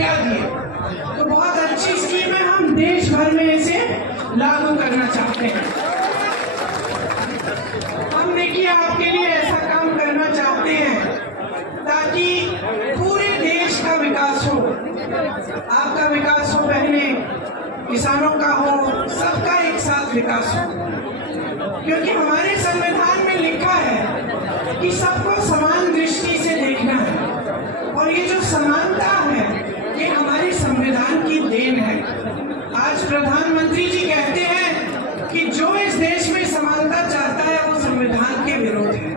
रुपया दिए। तो बहुत अच्छी स्कीम है, हम देश भर में इसे लागू करना चाहते हैं। हम देखिए आपके लिए ऐसा काम करना चाहते हैं ताकि पूरे देश का विकास हो, आपका विकास हो, बहने किसानों का हो, सबका एक साथ विकास हो। क्योंकि हमारे संविधान में लिखा है कि सबको समान दृष्टि से देखना है, और ये जो समानता है ये हमारे संविधान की देन है। आज प्रधानमंत्री जी कहते हैं कि जो इस देश में समानता चाहता है वो संविधान के विरोध है।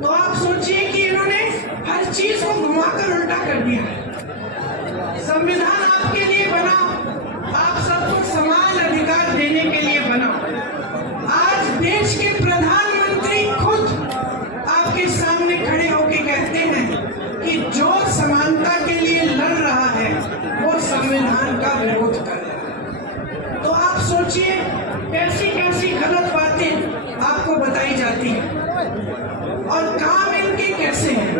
तो आप सोचिए कि इन्होंने हर चीज को घुमाकर उल्टा कर दिया है। संविधान आपके लिए बना, आप सबको समान अधिकार देने के लिए बना। आज देश के प्रधानमंत्री खुद आपके सामने खड़े होकर कहते हैं कि जो समानता के लिए लड़ रहा है वो संविधान का विरोध कर रहा है। तो आप सोचिए कैसी कैसी गलत बातें आपको बताई जाती है और काम इनके कैसे हैं।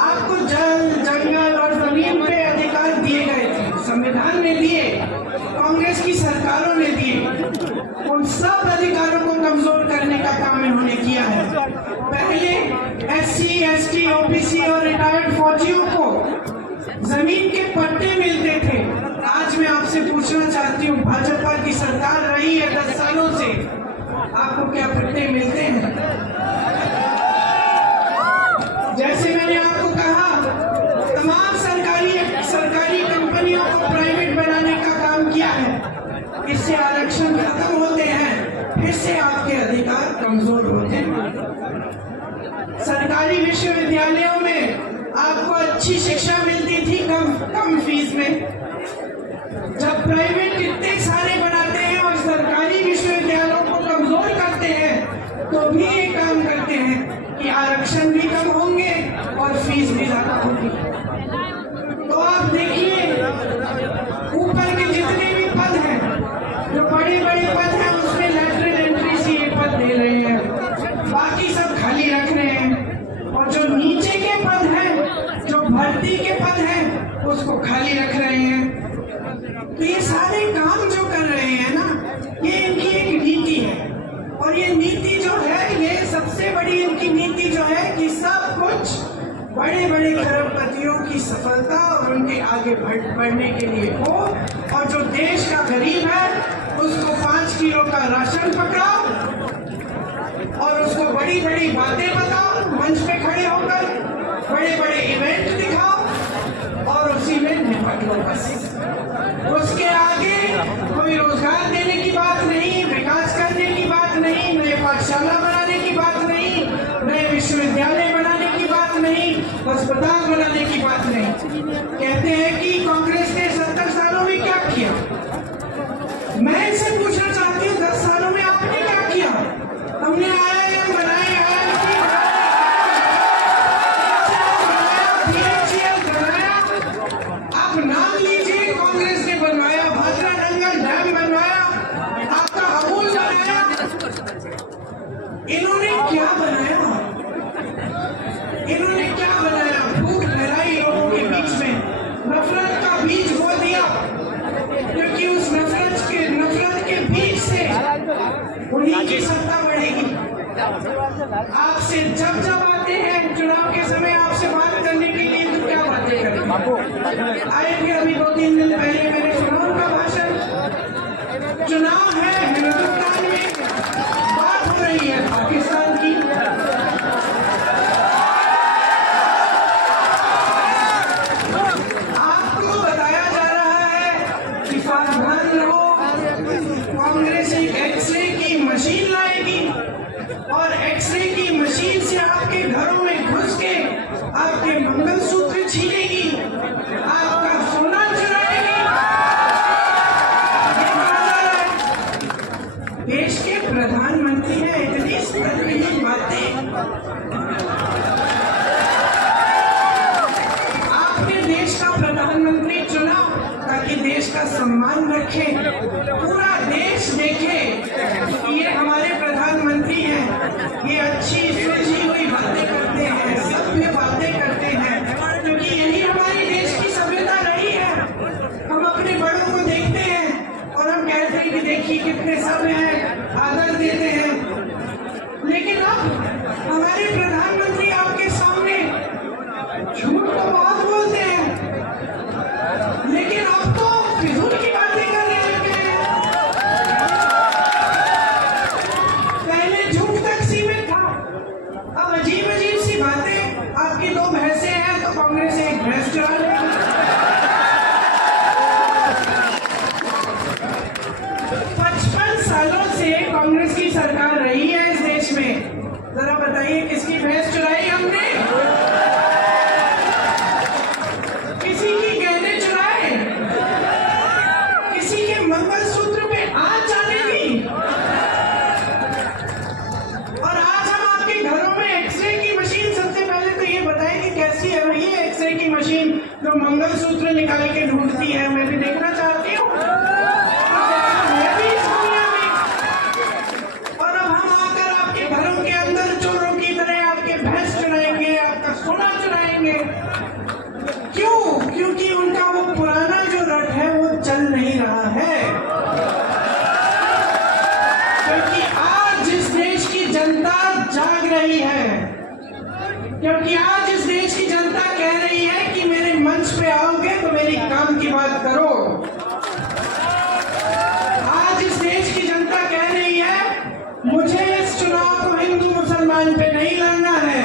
आपको जल, जंगल और जमीन पे अधिकार दिए गए थे, संविधान ने दिए, कांग्रेस की सरकारों ने दिए। उन सब अधिकारों को कमजोर करने का काम इन्होंने किया है। पहले SC, ST, OBC और रिटायर्ड फौजियों को जमीन के पट्टे मिलते थे। आज मैं आपसे पूछना चाहती हूँ, भाजपा की सरकार रही है 10 सालों से, आपको क्या पट्टे मिलते हैं? जैसे मैंने आपको कहा, तमाम सरकारी कंपनियों को प्राइवेट बनाने का काम किया है। इससे आरक्षण खत्म होते हैं, फिर से आपके अधिकार कमजोर होते हैं। सरकारी विश्वविद्यालयों में आपको अच्छी शिक्षा मिलती थी कम फीस में। जब प्राइवेट कितने सारे बनाते हैं और सरकारी विश्वविद्यालयों को कमजोर करते हैं तो भी ये काम करते हैं कि आरक्षण भी कम होंगे और फीस भी ज्यादा होगी। तो आप देखिए ऊपर के जितने भी पद हैं, जो बड़े बड़े पद हैं, उसमें लैटरल एंट्री से ये पद दे रहे हैं, बाकी सब खाली रख रहे हैं। और जो नीचे के पद हैं, जो भर्ती के पद हैं, उसको खाली रख रहे हैं। तो ये सारे काम जो कर रहे हैं ना, ये इनकी एक नीति है। और ये नीति जो है, ये सबसे बड़ी इनकी नीति जो है कि सब कुछ बड़े बड़े खरबपतियों की सफलता और उनके आगे बढ़ने के लिए हो, और जो देश का गरीब है उसको 5 किलो का राशन पकड़ाओ और उसको बड़ी बड़ी बातें बताओ, मंच पे खड़े होकर बड़े बड़े इवेंट दिखाओ और उसी में निपट लो बस। उसके आगे कोई रोजगार देने की बात नहीं, विकास करने की बात नहीं, नए पाठशाला बनाने की बात नहीं, नए विश्वविद्यालय बनाने की बात नहीं, अस्पताल बनाने की बात नहीं। कहते हैं कि कांग्रेस ने 70 सालों में क्या किया। मैं इनसे पूछना चाहती हूँ, 10 सालों में आपने क्या किया? हमने IIM बनाए, आप नाम लीजिए, कांग्रेस ने बनवाया, भादरा नंगल डैम बनवाया, आपका हबूल बनाया। इन्होंने क्या बनाया? इन्होंने क्या बनाया? भूख फैलाई लोगों के बीच में, नफरत का बीज बो दिया, क्योंकि उस नफरत के बीज से उन्हीं की सत्ता बढ़ेगी। आपसे जब आते हैं चुनाव के समय आपसे बात करने के लिए, तो क्या बातें करते हैं? आए थे अभी 2-3 दिन पहले, मैंने सुना उनका भाषण। चुनाव है हिंदुस्तान में, बात हो रही है पाकिस्तान की। आपको बताया जा रहा है कि सावधान रहो, कांग्रेस एक एक्सरे की मशीन लाएगी और एक्सरे की मशीन से आपके घरों में घुस के आपके मंगलसूत्र छीनेगी, आपका सोना चुराएगी। देश के प्रधानमंत्री ने इतनी स्पष्ट बातें, आपने देश का प्रधानमंत्री चुना ताकि देश का सम्मान रखे, पूरा देश देखे कि ये हमारे प्रधानमंत्री हैं, ये अच्छी सुलझी हुई बातें करते हैं, सभ्य बातें करते हैं, क्योंकि यही हमारी भैंस चुरा लेगी। 55 सालों से कांग्रेस की सरकार रही है इस देश में, जरा बताइए किसकी भैंस चुराई हमने? किसी की गहने चुराए? किसी के मंगलसूत्र पे आंच आने दी? और आज हम आपके घरों में एक्सरे की मशीन, सबसे पहले तो ये बताएं कि कैसी है भाई ये एक्सरे की मशीन जो मंगलसूत्र निकाल के ढूंढती है? मैं भी देखना चाहती हूँ मैं भी इस दुनिया में। और अब हम आकर आपके घरों के अंदर चोरों की तरह आपके भैंस चुराएंगे, आपका सोना चुराएंगे। क्यों? क्योंकि उनका वो पुराना जो रट है वो चल नहीं रहा है। क्योंकि आज इस देश की जनता जाग रही है, क्योंकि आज इस देश की जनता कह रही है कि मेरे मंच पे आओगे तो मेरी काम की बात करो। आज इस देश की जनता कह रही है मुझे इस चुनाव को हिंदू मुसलमान पे नहीं लड़ना है,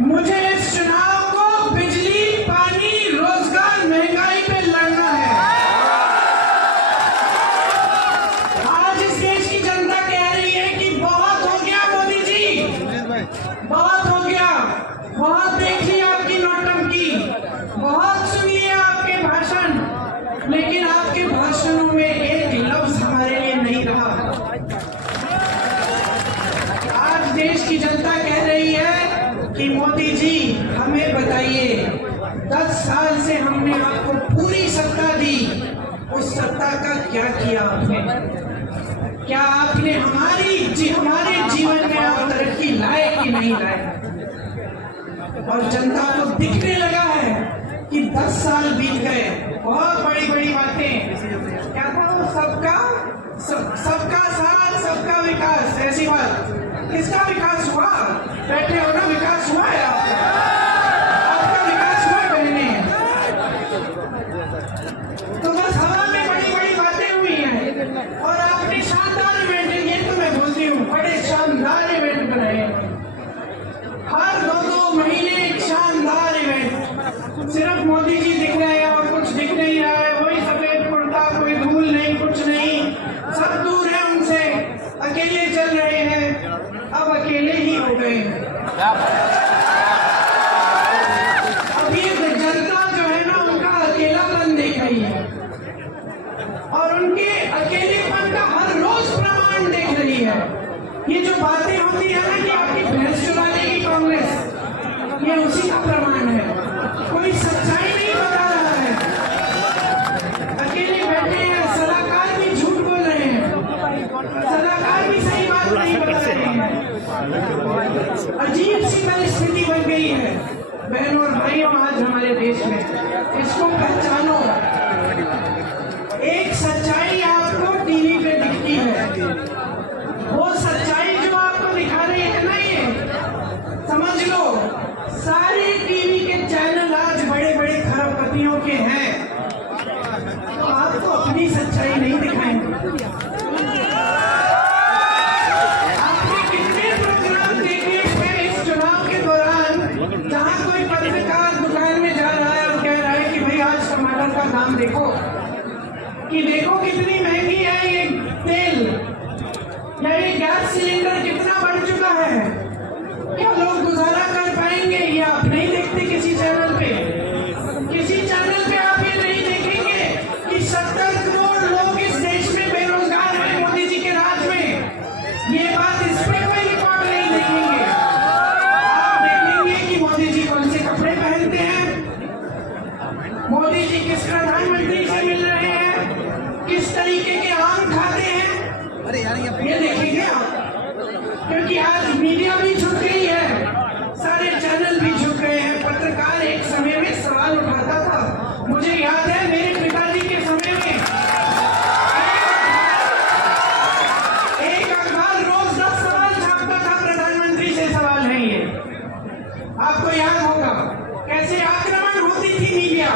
मुझे इस चुनाव को बिजली, पानी, रोजगार, महंगाई पे लड़ना है। आज इस देश की जनता कह रही है कि बहुत हो गया मोदी जी, बहुत हो गया, बहुत देख ली आपकी नौटंकी, बहुत सुन लिया आपके भाषण, लेकिन आपके भाषणों में एक लफ्ज हमारे लिए नहीं रहा। आज देश की जनता कह रही है कि मोदी जी हमें बताइए, 10 साल से हमने आपको पूरी सत्ता दी, उस सत्ता का क्या किया आपने? क्या आपने हमारे जीवन में आप तरक्की लाए कि नहीं लाए? और जनता को दिखने लगा है कि 10 साल बीत गए, बहुत बड़ी बड़ी बातें, क्या था वो सबका साथ सबका विकास, ऐसी बात। किसका विकास हुआ? बैठे हो ना, विकास हुआ है आपका विकास हुआ बहने। तो बस हवा में बड़ी बड़ी बातें हुई हैं और आपने शानदार इवेंट, ये तो मैं बोलती हूँ, बड़े शानदार इवेंट बनाए। हर 2-2 महीने एक शानदार इवेंट, सिर्फ मोदी जी दिख रहे हैं और कुछ दिख नहीं रहा है, वही सफेद कुर्ता, कोई धूल नहीं, कुछ नहीं, सब दूर है उनसे, अकेले चल रहे हैं, अब अकेले ही हो गए। अब ये जनता जो है ना उनका अकेलापन देख रही है और उनके अकेलेपन का हर रोज प्रमाण देख रही है। ये जो बातें होती है ना कि आपकी भैंस चुरा लेगी कांग्रेस, ये उसी का प्रमाण है। कोई सच्चाई नहीं बता रहा है, अकेले बैठे हैं, सलाहकार भी झूठ बोल रहे हैं, सलाहकार भी सही बात नहीं बता रहे हैं। अजीब सी परिस्थिति बन गई है बहनों और भाइयों आज हमारे देश में। इसको पहचानो। एक सच्चाई आपको टीवी पे दिखती है, वो सच्चाई जो आपको दिखा रही है ना, ये समझ लो सारे टीवी के चैनल आज बड़े बड़े खरबपतियों के हैं, तो आपको अपनी सच्चाई नहीं दिखाएंगे। आपने कितने प्रोग्राम देखे हैं इस चुनाव के दौरान जहां कोई पत्रकार दुकान में जा रहा है और कह रहा है कि भाई आज टमाटर का दाम देखो, कि देखो कितनी महंगी है ये तेल या ये गैस सिलेंडर कितना बढ़ चुका है, क्या लोग गुजारा कर पाएंगे? ये आप नहीं देखते किसी चैनल पे। किसी चैनल पे आप ये नहीं देखेंगे कि 70 करोड़ लोग इस देश में बेरोजगार हैं मोदी जी के राज में। ये बात, इस पे कोई रिकॉर्ड नहीं देखेंगे। आप देखेंगे कि मोदी जी कौन से कपड़े पहनते हैं, मोदी जी किस प्रधानमंत्री से मिल रहे हैं, किस तरीके के आम खाते हैं, ये देखेंगे आप। क्योंकि आज मीडिया भी झुक गई है, सारे चैनल भी झुक गए हैं। पत्रकार एक समय में सवाल उठाता था, मुझे याद है मेरे पिताजी के समय में एक अखबार रोज 10 सवाल छापता था, प्रधानमंत्री से सवाल है ये, आपको याद होगा कैसे आक्रमण होती थी मीडिया।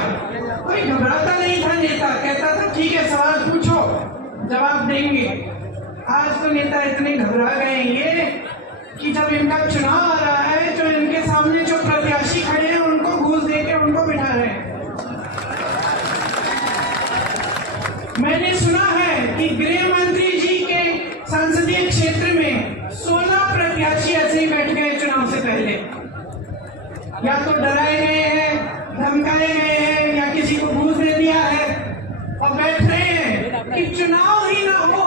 कोई घबराता नहीं था, नेता कहता था ठीक है सवाल पूछो जवाब देंगे। आज तो नेता इतने घबरा गए हैं ये कि जब इनका चुनाव आ रहा है तो इनके सामने जो प्रत्याशी खड़े हैं उनको घूस देके उनको बिठा रहे हैं। और बैठ रहे हैं कि चुनाव ही ना हो।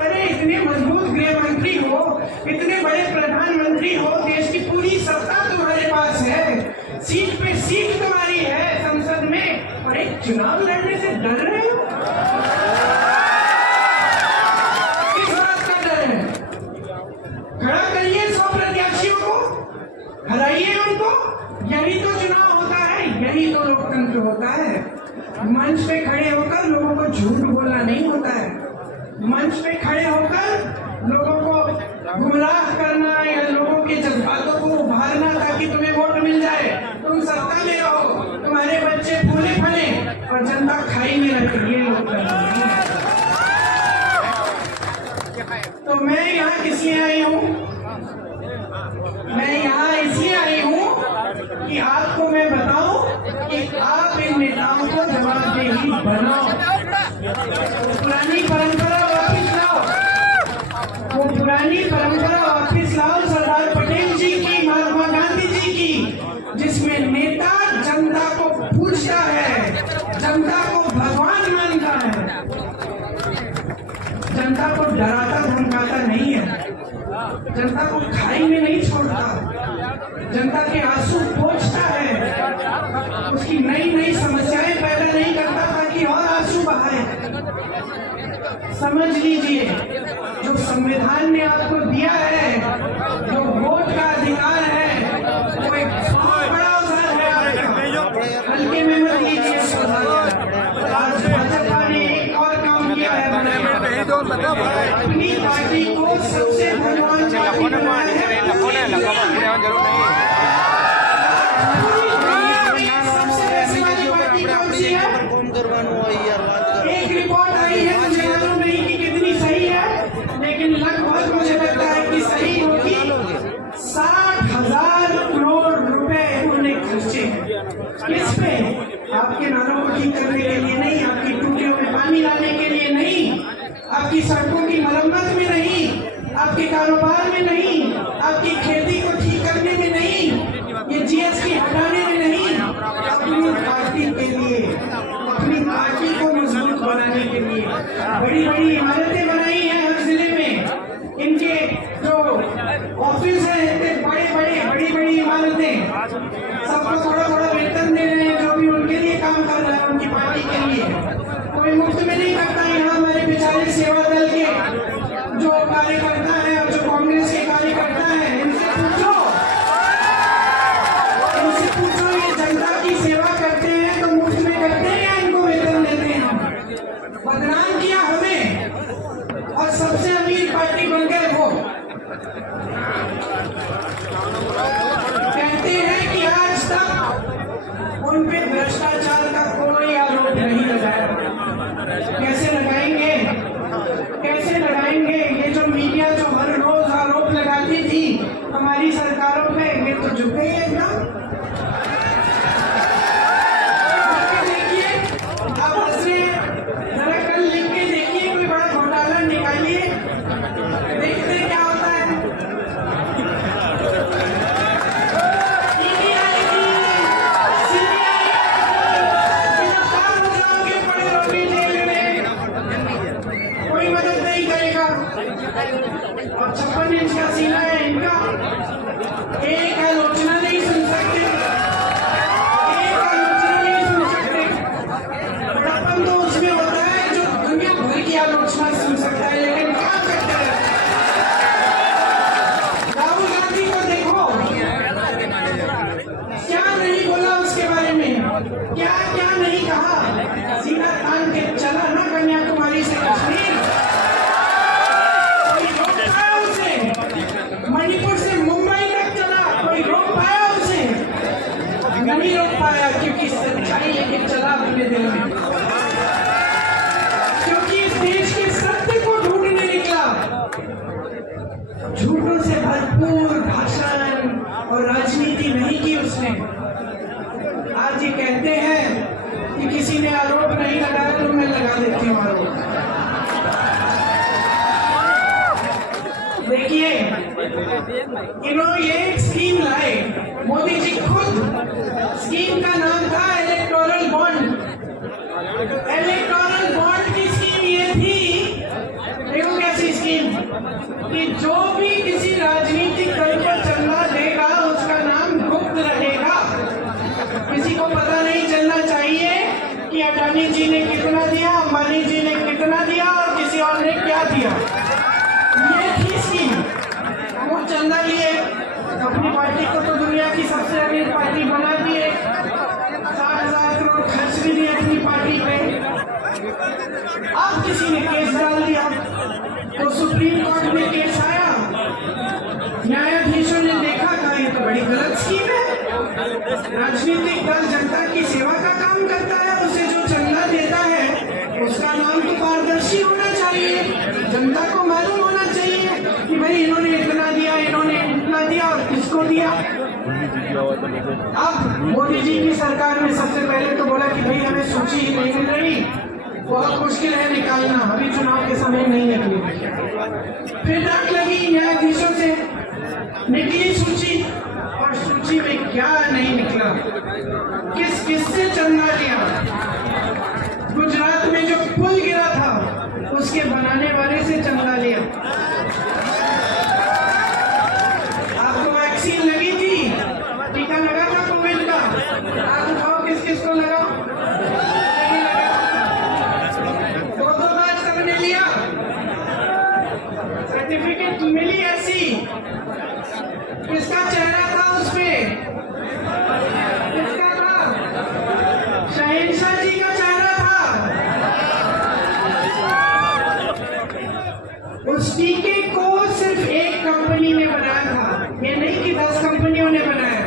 अरे इतने मजबूत गृह मंत्री हो, इतने बड़े प्रधानमंत्री हो, देश की पूरी सत्ता तुम्हारे पास है, सीट पे सीट तुम्हारी है संसद में, और एक चुनाव लड़ने से डर रहे हो? किस बात का डर है? खड़ा करिए 100 प्रत्याशियों को, हराइए उनको। यही तो चुनाव होता है, यही तो लोकतंत्र होता है। मंच पे खड़े होकर लोगों को झूठ बोलना नहीं होता है। मंच पे खड़े होकर लोगों को गुमराह करना या लोगों के जज्बातों को उभारना ताकि तुम्हें वोट मिल जाए, तुम सत्ता में रहो, तुम्हारे बच्चे फूले फले और जनता खाई में रहे। ये लोकतंत्र नहीं है। तो मैं यहाँ किस लिए आई हूँ? मैं यहाँ इसलिए आई हूँ कि आपको मैं बताऊं कि आप इन नेताओं को जवाबदेही बनाओ। पुरानी परंपरा वापिस लाओ, वो पुरानी परंपरा वापिस लाओ सरदार पटेल जी की, महात्मा गांधी जी की, जिसमें नेता जनता को पूछता है, जनता को भगवान मानता है, जनता को डराता धमकाता नहीं है, जनता को खाई में नहीं छोड़ता, जनता के आंसू पोंछता है, उसकी नई नई समस्याएं पैदा नहीं करता ताकि और आंसू बहाए। समझ लीजिए, जो संविधान ने आपको दिया है, जो वोट का अधिकार है, वो एक बहुत बड़ा औजार है आपका, हल्के में मत लीजिए। आज भाजपा ने एक और काम किया है, अपनी पार्टी को सबसे भगवान एक रिपोर्ट आई है, मुझे मालूम नहीं कि कितनी सही है, लेकिन लगभग मुझे लगता है कि सही होगी। 60,000 करोड़ रुपए उन्होंने खर्चे किस पे? आपके नालों को ठीक करने के लिए नहीं, आपकी टूटियों में पानी लाने के लिए नहीं, आपकी सड़कों की मरम्मत में नहीं, आपके कारोबार में नहीं, आपकी खेती को ठीक करने में नहीं, ये जीएसटी हटाने में नहीं, अपनी पार्टी के लिए, अपनी पार्टी को मजबूत बनाने के लिए बड़ी बड़ी इमारतें बनाई हैं हर जिले में। इनके जो ऑफिस है, इतने बड़ी बड़ी इमारतें, सबको थोड़ा थोड़ा वेतन दे रहे हैं, जो भी उनके लिए काम कर रहा है, उनकी पार्टी के लिए। कोई मुफ्त में नहीं करता। यहाँ हमारे बेचारे सेवा दल के जो कार्यकर्ता है और जो कांग्रेस के कार्यकर्ता है, इनसे पूछो ये जनता की सेवा करते हैं तो मुफ्त में करते हैं या इनको वेतन देते हैं? बदनाम किया हमें और सबसे अमीर पार्टी बन गए वो। कहते हैं कि आज तक उन पे भ्रष्टाचार का कोई आरोप नहीं लगाया। कैसे लगाएंगे? कैसे लगाएंगे? ये जो मीडिया जो हर रोज आरोप लगाती थी हमारी सरकारों पे, ये तो झुक गई है ना। देखिए, आप हंसे, जरा कल लिख के देखिए, कोई बड़ा घोटाला निकालिए, देखते क्या होता है। अडानी जी ने कितना दिया, अंबानी जी ने कितना दिया और किसी और ने क्या दिया, ये थी स्कीम। वो चंदा लिए, अपनी पार्टी को तो दुनिया की सबसे अमीर पार्टी बना दिए, 60,000 करोड़ खर्च भी दिए अपनी पार्टी पे। अब किसी ने केस डाल दिया, तो सुप्रीम कोर्ट में केस आया, न्यायाधीशों ने देखा, कहा ये तो बड़ी गलत स्कीम है। राजनीतिक दल जनता की सेवा का काम करता है, उसे जो चंदा देता है उसका नाम तो पारदर्शी होना चाहिए, जनता को मालूम होना चाहिए कि भाई इन्होंने इतना दिया, इन्होंने इतना दिया और किसको दिया। अब मोदी जी की सरकार ने सबसे पहले तो बोला कि भाई हमें सूची नहीं मिल रही, बहुत मुश्किल है निकालना, अभी चुनाव के समय नहीं निकली। फिर डांट लगी न्यायाधीशों से, निकली सूची, और सूची में क्या नहीं निकला, किस किस से चंदा लिया। गुजरात में जो पुल गिरा था उसके बनाने वाले से चंदा लिया। आपको वैक्सीन लगी थी, टीका लगा था कोविड का, आप बताओ किस किस को लगा, नहीं लगा। दो बार सबने लिया, सर्टिफिकेट मिली ऐसी, किसका चेहरा था उसपे, किसका था, शहंशाह जी का चेहरा था। उस टीके को सिर्फ एक कंपनी ने बनाया था, ये नहीं कि 10 कंपनियों ने बनाया,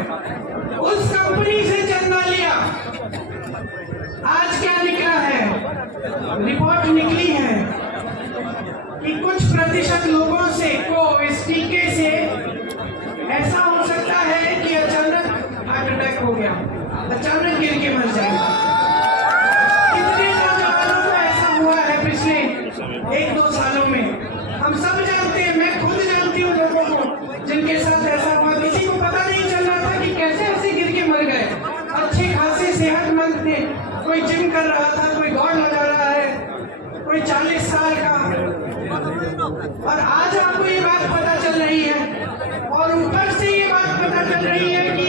उस कंपनी से चंदा लिया। आज क्या निकला है, रिपोर्ट निकली है कि कुछ प्रतिशत लोगों से को इस टीके से ऐसा हो सकता है कि अचानक हार्ट अटैक हो गया, अचानक गिर के मर जाएगा। कितने नौजवानों को ऐसा हुआ है पिछले 1-2 सालों में, हम सब जानते हैं, मैं खुद जानती हूँ लोगों को जिनके साथ ऐसा हुआ। किसी को पता नहीं चल रहा था कि कैसे ऐसे गिर के मर गए, अच्छे खासे सेहतमंद थे, कोई जिम कर रहा था, कोई दौड़ लगा रहा है, कोई 40 साल का, और आज आपको ये बात पता चल रही है। और ऊपर से ये बात पता चल रही है कि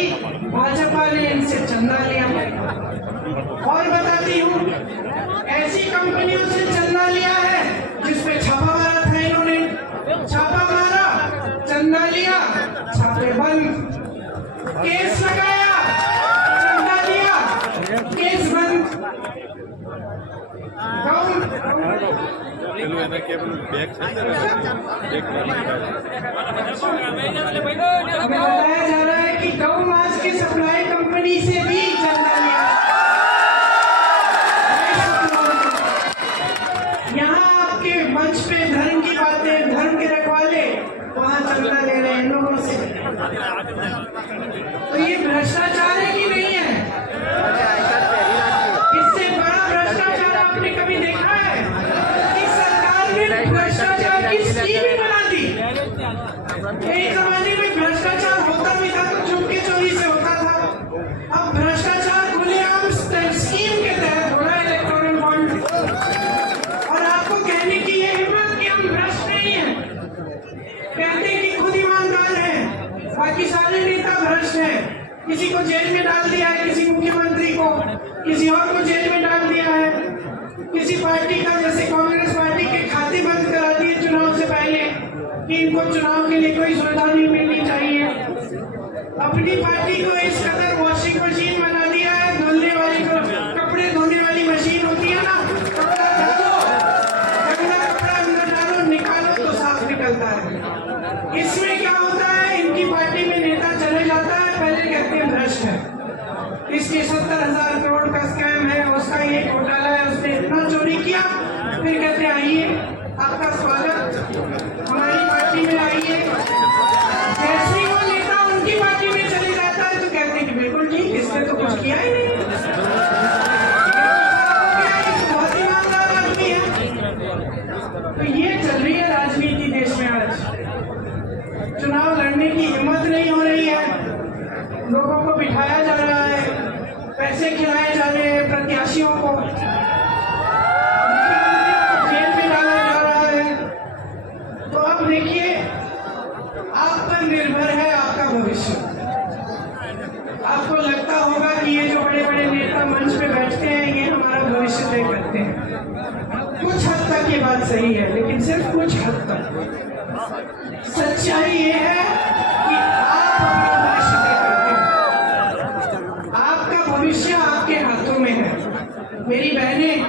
भाजपा ने इनसे चंदा लिया। और बताती हूँ, ऐसी कंपनियों से चंदा लिया है जिसपे छापा मारा था इन्होंने, छापा मारा, चंदा लिया, छापे बंद, केस लगाया, चंदा लिया, केस बंद। बताया जा रहा है कि गौ मांस की सप्लाई कंपनी से भी चंदा लिया। यहाँ आपके मंच पे धर्म की बातें, धर्म के रखवाले, वहाँ चंदा ले रहे हैं लोगों से। तो ये भ्रष्टाचार है कि नहीं है? इससे बड़ा भ्रष्टाचार आपने कभी देखा है? कि सरकार ने भ्रष्टाचार की स्कीम ही बना दी। एक जमाने में भ्रष्टाचार होता भी था तो चुपके चोरी से होता था, अब भ्रष्टाचार खुलेआम स्कीम के तहत हो रहा है, इलेक्टोरल बॉन्ड। और आपको कहने की ये हिम्मत कि हम भ्रष्ट नहीं हैं, कहते हैं कि खुद ईमानदार हैं, बाकी सारे नेता भ्रष्ट हैं। किसी को जेल में डाल दिया है, किसी मुख्यमंत्री को, किसी और को जेल में डाल दिया है, किसी पार्टी का, जैसे कांग्रेस पार्टी के खाते बंद करा दिए चुनाव से पहले कि इनको चुनाव के लिए कोई सुविधा नहीं मिलनी चाहिए। अपनी पार्टी को इस कदर वॉशिंग मशीन बना दिया है, धुलने वाली, कपड़े धोने वाली मशीन होती है ना, कपड़ा डालो, गंदा कपड़ा अंदर डालो, निकालो तो साफ निकलता है। इसमें क्या होता है, इनकी पार्टी में नेता चले जाता है, पहले कहते हैं भ्रष्ट है, इसके 70,000 करोड़ का स्कैम है, उसका ये घोटाला है, उसने इतना चोरी किया, फिर कहते हैं आइए आपका स्वागत, हमारी पार्टी में आइए। जैसे ही वो नेता उनकी पार्टी में चले जाता है तो कहते हैं कि बिल्कुल ठीक, इसने तो कुछ किया ही नहीं, बहुत ईमानदार आदमी है। तो ये चल रही है राजनीति देश में आज। चुनाव लड़ने की हिम्मत नहीं हो रही है, लोगों को बिठाया जा रहा है, पैसे खिलाए जा रहे हैं प्रत्याशियों को, जेल में डाला जा रहा है। तो अब देखिए, आप पर निर्भर है आपका भविष्य। आपको लगता होगा कि ये जो बड़े बड़े नेता मंच पे बैठते हैं, ये हमारा भविष्य कुछ हद तक ये बात सही है, लेकिन सिर्फ कुछ हद तक। सच्चाई ये है कि आप अपना भविष्य तय करते हैं, आपका भविष्य आपके हाथों में है। मेरी बहनें,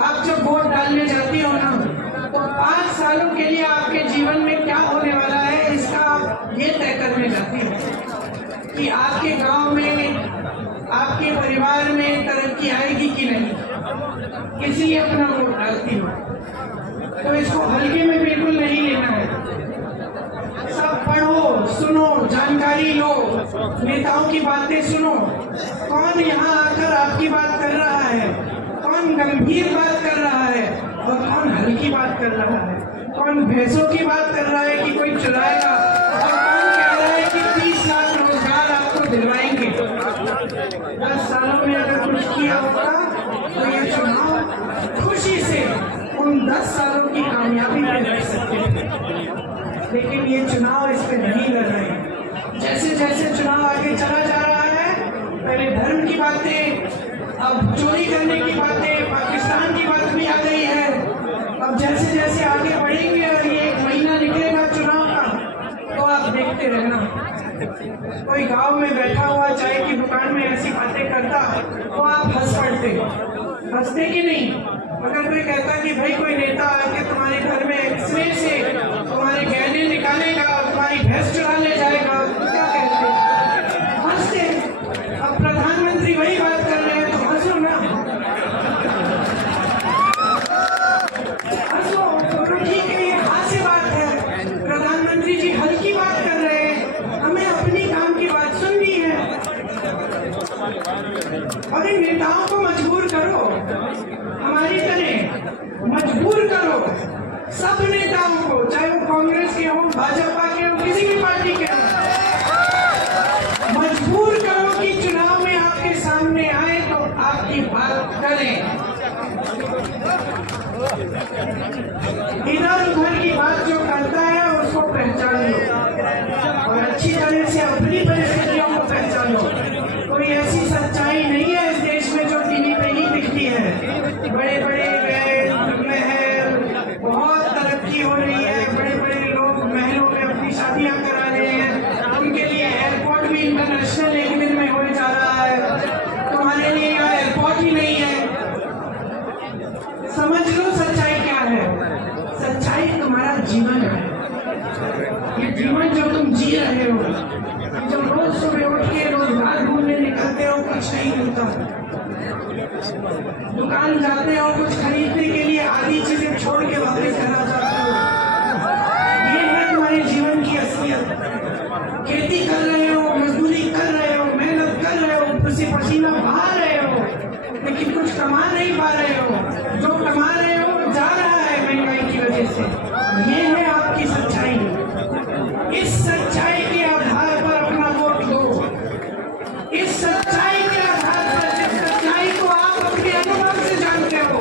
आप जब वोट डालने जाती हो ना, तो 5 सालों के लिए आपके जीवन में क्या होने वाला है, इसका आप ये तय करने जाती हो कि आपके गांव में, आपके परिवार में तरक्की आएगी कि नहीं। इसलिए अपना वोट डालती हो। तो इसको हल्के में बिल्कुल नहीं लेना है। सब पढ़ो, सुनो, जानकारी लो, नेताओं की बातें सुनो। कौन यहाँ आकर आपकी बात कर रहा है, कौन गंभीर बात कर रहा है और कौन हल्की बात कर रहा है, कौन भैंसों की बात कर रहा है कि कोई चलाएगा और कौन कह रहा है कि 30 लाख रोजगार आपको दिलवाएंगे। 10 सालों में अगर कुछ किया होगा तो ये चुनाव खुशी से उन 10 सालों की कामयाबी में लड़ सकते हैं, लेकिन ये चुनाव इस पे नहीं लड़ रहे हैं। जैसे जैसे चुनाव आगे चला जा रहा है, पहले धर्म की बातें, अब चोरी करने की बातें, पाकिस्तान की बात भी आ गई है। अब जैसे जैसे आगे बढ़ेंगे और ये 1 महीना निकलेगा चुनाव का, तो आप देखते रहना। कोई गांव में बैठा हुआ चाय की दुकान में ऐसी बातें करता तो आप हंस पड़ते, हंसते कि नहीं। अगर कोई कहता कि भाई कोई नेता आके तुम्हारे घर में एक्सरे से तुम्हारे गहने निकालेगा और तुम्हारी भैंस चुरा ले जाएगा, तो क्या कहते, हंसते। अब प्रधानमंत्री वही बात कर रहे हैं तो हंसो ना, हंसो। तो ठीक है, ये हास्य बात है। प्रधानमंत्री जी हल्की बात कर रहे हैं, हमें अपनी काम की बात सुननी है। और इन नेताओं को मजबूर करो, हमारी तरह मजबूर करो सब नेताओं को, चाहे वो कांग्रेस के हो, भाजपा के हो, किसी भी पार्टी के हो, मजबूर करो कि चुनाव में आपके सामने आए तो आपकी बात करें। इधर उधर की बात जो करता है उसको पहचान लो और अच्छी तरह से अपनी परिस्थितियों को पहचान लो। कोई ऐसी सच्चाई नहीं है इस देश में जो टीवी पे ही दिखती है। बड़े बड़े महल, बहुत तरक्की हो रही है, बड़े बड़े लोग महलों में अपनी शादियां करा रहे हैं, उनके लिए एयरपोर्ट भी इंटरनेशनल एक दिन में होने जा रहा है। तुम्हारे लिए यहाँ एयरपोर्ट ही नहीं है। समझ लो सच्चाई क्या है। सच्चाई तुम्हारा जीवन है। ये जीवन जो तुम जी रहे हो, जब रोज सुबह उठ के रोजगार ढूंढने निकलते हो, कुछ नहीं मिलता, दुकान जाते हो कुछ खरीदने के लिए, आधी चीजें छोड़ के वापस घर आ जाते हो। ये है तुम्हारे जीवन की असलियत। खेती कर रहे हो, मजदूरी कर रहे हो, मेहनत कर रहे हो, पसीना बहा रहे हो, लेकिन कुछ कमा नहीं पा रहे हो। जो कमा रहे हो जा रहा है महंगाई की वजह से। ये है आपकी सच्चाई। इस सच्चाई के आधार पर अपना वोट दो। इस सच्चाई के आधार पर, जिस सच्चाई को आप अपने अनुभव से जानते हो,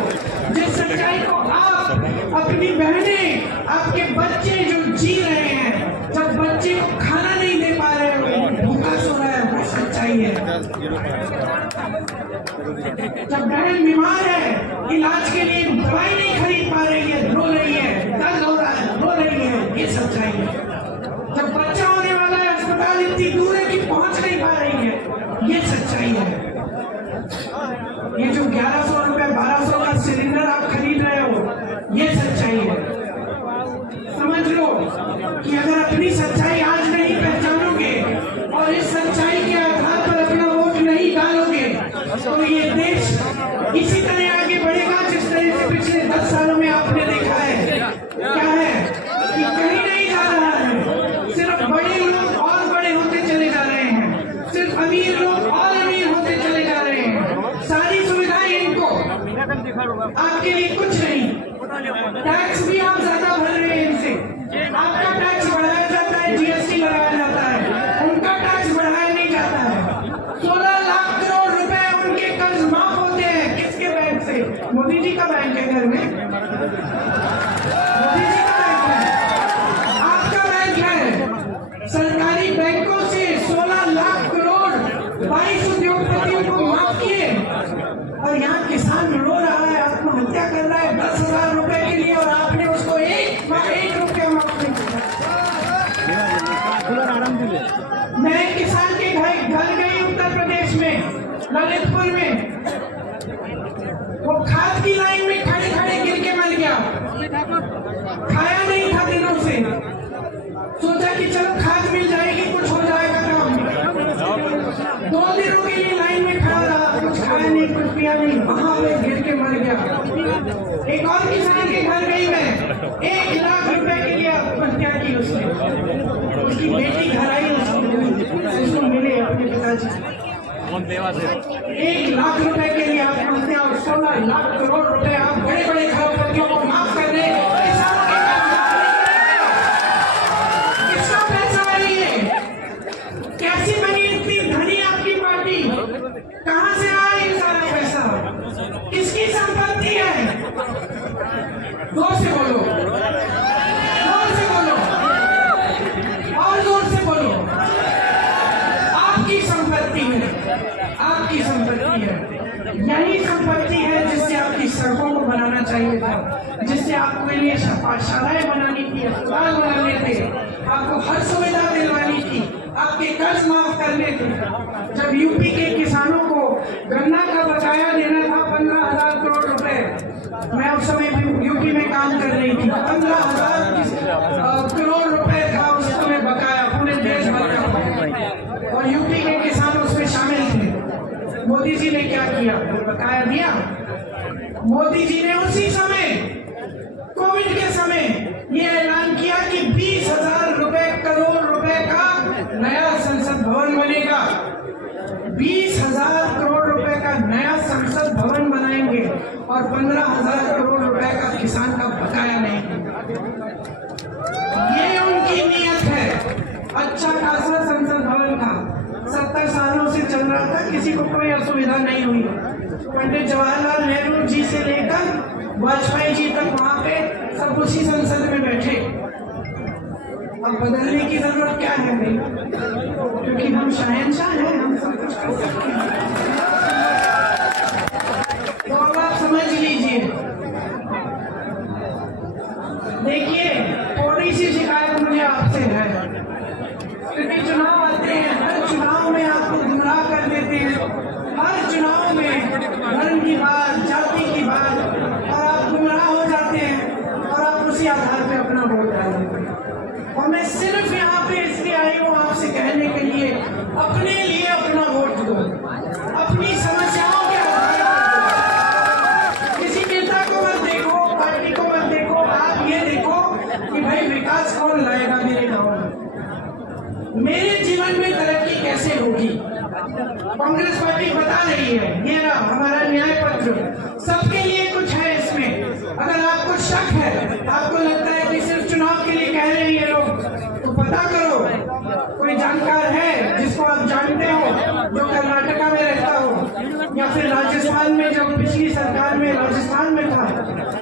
जिस सच्चाई को आप अपनी बहनें, आपके बच्चे जो जी रहे हैं, जब बच्चे को खाना नहीं दे पा रहे हो, भूखा सो रहा है, वो सच्चाई है। जब बहन बीमार है, इलाज के लिए दवाई नहीं खरीद पा रही है, रो रही है, दर्द हो रहा है, रो रही है, ये सच्चाई है। जब बच्चा होने वाला है, अस्पताल इतनी दूर है कि पहुंच नहीं पा रही है, ये सच्चाई है। ये जो 1100 रुपए 1200 का सिलेंडर आप खरीद रहे हो, ये सच्चाई है। समझ लो कि अगर अपनी सच्चाई आज नहीं पहचानोगे और इस सच्चाई के आधार पर अपना वोट नहीं डालोगे, तो ये देश इसी तरह आगे बढ़ेगा जिस तरह से पिछले 10 सालों में आपने देखा है। क्या है कि कहीं नहीं जा रहा है, सिर्फ बड़े लोग और बड़े होते चले जा रहे हैं, सिर्फ अमीर लोग और अमीर होते चले जा रहे हैं। सारी सुविधाएं इनको, आपके लिए कुछ नहीं। टैक्स भी आप ज्यादा भर रहे हैं इनसे, आपका टैक्स बढ़ाया जाता है, जीएसटी बढ़ाया जाता है, उनका टैक्स बढ़ाया नहीं जाता है। 16 लाख करोड़ रुपए उनके कर्ज माफ होते हैं। किसके बैंक से? मोदी जी का बैंक है घर में, मोदी जी का बैंक है, आपका बैंक है। सरकारी बैंकों से 16 लाख करोड़ 22 उद्योगपतियों को माफ किए और यहाँ किसान रो रहा है, आत्महत्या कर रहा है, 10 ललितपुर में वो खाद की लाइन में खड़े खड़े गिर के मर गया, खाया नहीं था दिनों से, सोचा कि चलो खाद मिल जाएगी, कुछ हो जाएगा काम। 2 दिनों के लिए लाइन में खड़ा रहा, कुछ खाया नहीं, कुछ पिया नहीं, वहां पे गिर के मर गया। एक और किसान के घर गई मैं, 1 लाख रुपए के लिए आत्महत्या की उसने, उसकी बेटी घर आई, उसको मिले अपने पिताजी 1 लाख रुपए के लिए आत्महत्या, और 16 लाख करोड़ रुपए आप बड़े बड़े खरबपतियों को माफ कर दे। किसका पैसा है ये? कैसी बनी इतनी धनी आपकी पार्टी? कहां से आया ये सारा पैसा? किसकी संपत्ति है? जोर से बोलो, जोर से बोलो, और जोर से बोलो। आपकी संपत्ति है, आपकी संपत्ति है। यही संपत्ति है जिससे आपकी सड़कों को बनाना चाहिए था, जिससे आपके लिए पाठशालाएं बनानी थी, अस्पताल बनाने थे, आपको हर सुविधा दिलवानी थी, आपके कर्ज माफ करने थे। जब यूपी के किसानों को गन्ना का बकाया देना था 15,000 करोड़ रुपए, मैं उस समय भी यूपी में काम कर रही थी, 15,000 करोड़ रुपए था उस समय बकाया पूरे देश भर का, और यूपी के किसान उसमें शामिल थे। मोदी जी ने क्या किया? बकाया दिया। मोदी जी ने उसी समय कोविड के समय ये ऐलान किया कि 20,000 करोड़ रुपए का नया संसद भवन बनेगा। 20,000 करोड़ रुपए का नया संसद भवन बनाएंगे और 15,000 करोड़ रुपए का किसान का बकाया नहीं। ये उनकी नीयत है। अच्छा खासा संसद भवन था, 70 सालों से चल रहा था, किसी को कोई असुविधा नहीं हुई। पंडित जवाहरलाल नेहरू जी से लेकर वाजपेयी जी तक वहां पे सब उसी संसद में बैठे। अब बदलने की जरूरत क्या है भाई? क्योंकि हम शहंशाह हैं, हम सब कुछ कर सकते हैं। तो अब आप समझ लीजिए। देखिए, थोड़ी सी शिकायत मुझे आपसे है, क्योंकि चुनाव आते हैं, हर चुनाव में आपको गुमराह कर देते हैं, हर चुनाव में धर्म की बात, जाति की बात, और आप गुमराह हो जाते हैं और आप उसी आधार पे अपना वोट डाल देते हैं। और मैं सिर्फ यहाँ पे इसलिए आई हूँ आपसे कहने के लिए, अपने लिए अपना वोट दो, अपनी समस्याओं के आधार पर। किसी नेता को मत देखो, पार्टी को मत देखो, आप ये देखो कि भाई विकास कौन लाएगा मेरे गाँव में, मेरे जीवन में तरक्की कैसे होगी। कांग्रेस पार्टी बता रही है, ये रहा हमारा न्याय पत्र, सबके लिए कुछ है इसमें। अगर आपको शक है, आपको लगता है कि सिर्फ चुनाव के लिए कह रहे हैं ये लोग, तो पता करो, कोई जानकार है जिसको आप जानते हो, जो कर्नाटका में रहता हो, या फिर राजस्थान में, जब पिछली सरकार में राजस्थान में था,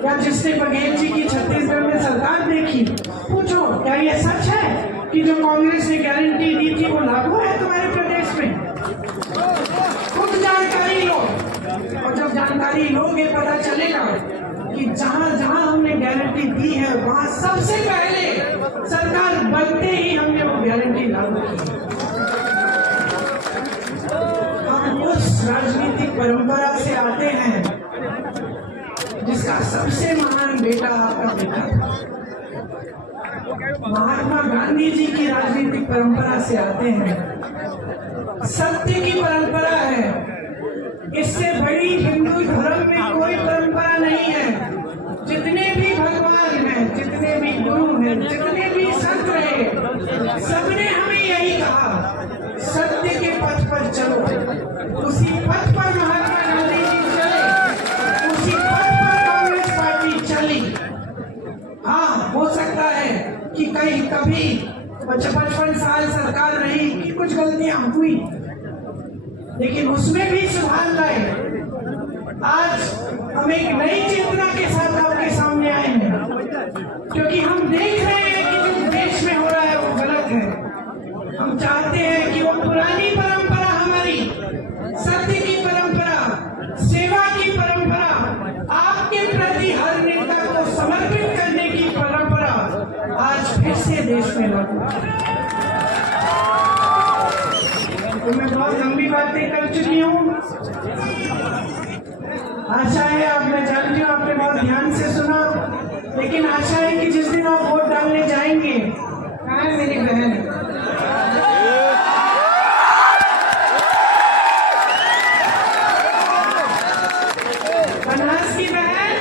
या जिसने बघेल जी की छत्तीसगढ़ में सरकार देखी, पूछो क्या ये सच है कि जो कांग्रेस ने गारंटी दी थी वो लागू है तुम्हारे प्रदेश में? खुद जानकारी लो, और जब जानकारी लोगे पता चलेगा कि जहां जहां हमने गारंटी दी है वहां सबसे पहले सरकार बनते ही हमने वो गारंटी लागू की। हम उस राजनीतिक परंपरा से आते हैं जिसका सबसे महान बेटा आपका बेटा था। महात्मा गांधी जी की राजनीतिक परंपरा से आते हैं, सत्य की परंपरा है। इससे बड़ी हिंदू धर्म में कोई परंपरा नहीं है। जितने भी भगवान हैं, जितने भी गुरु हैं, जितने भी संत रहे, सबने हमें यही कहा, सत्य के पथ पर चलो। उसी पथ पर महात्मा गांधी जी चले, उसी पथ पर कांग्रेस पार्टी चली। हाँ, हो सकता है कि कहीं कभी 55 साल सरकार रही कि कुछ गलतियां हुई, लेकिन उसमें भी सुधार लाए। आज हम एक नई चेतना के साथ आपके सामने आए हैं, क्योंकि हम देख रहे हैं कि जो देश में हो रहा है वो गलत है। हम चाहते हैं कि वो पुरानी परंपरा हमारी, सत्य की परंपरा, सेवा की परंपरा, आपके प्रति हर नेता को समर्पित करने की परंपरा आज फिर से देश में लागू। तो मैं बहुत लंबी बातें कर कर चुकी हूँ। आशा है आप, मैं जानती हूँ आपने बहुत ध्यान से सुना, लेकिन आशा है कि जिस दिन आप वोट डालने जाएंगे, कहाँ है मेरी बहन? बनास की बहन,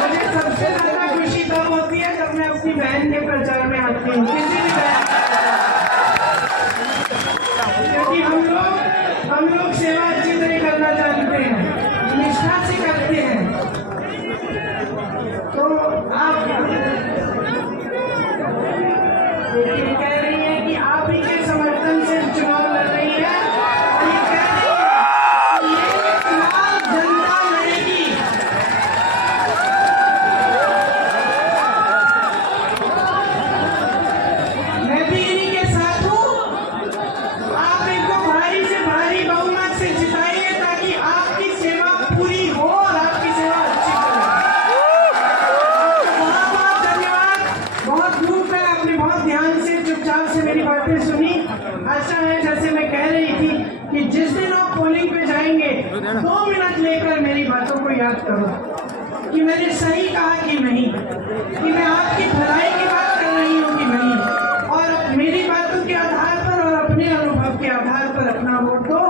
मुझे सबसे ज्यादा खुशी तब होती है जब मैं अपनी बहन के प्रचार में आती हूँ, किसी भी बहन, क्योंकि हम लोग सेवा अच्छी तरह करना जानते हैं, निष्ठा से करते हैं। तो आप कह रही हैं कि आप ही के समर्थन से चुनाव लड़ रही है, और ये कह रही है कि ये चुनाव जनता लड़ेगी। मैं भी इन्हीं के साथ हूँ। आप इनको भारी से भारी बहुमत से जिताइए ताकि आपकी सेवा पूरी हो और आपकी सेवा अच्छी हो। बहुत बहुत धन्यवाद। बहुत धूप है, आपने बहुत ध्यान से चुपचाप से मेरी बातें सुनी। आशा है, जैसे मैं कह रही थी, कि जिस दिन आप पोलिंग पे जाएंगे 2 मिनट लेकर मेरी बातों को याद करो कि मैंने सही कहा कि नहीं, कि मैं आपकी भलाई की बात कर रही हूँ कि नहीं, और मेरी बातों के आधार पर और अपने अनुभव के आधार पर अपना वोट दो।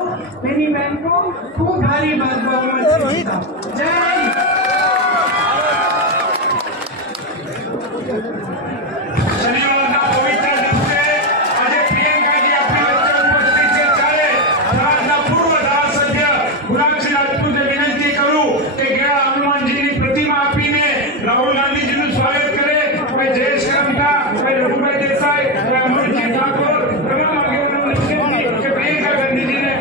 मेरी बहन को खूब भारी बहुमत से जिताओ। जय हिंद। શનિવારના પવિત્ર દિવસે આજે પ્રિયંકાજી આપણી વચ્ચે ઉપસ્થિત છે, ત્યારે રાજના પૂર્વ ધારાસભ્ય ગુલાબસિંહ રાજપૂતે વિનંતી કરું કે ગેળા હનુમાનજીની પ્રતિમા આપીને રાહુલ ગાંધીજીનું સ્વાગત કરે। કોઈ જયેશ કામઠા, કોઈ રઘુભાઈ દેસાઈ, કોઈ અમરસિંહ ઠાકોર, તમામ આગેવાનોને વિનંતી કે પ્રિયંકા ગાંધીજીને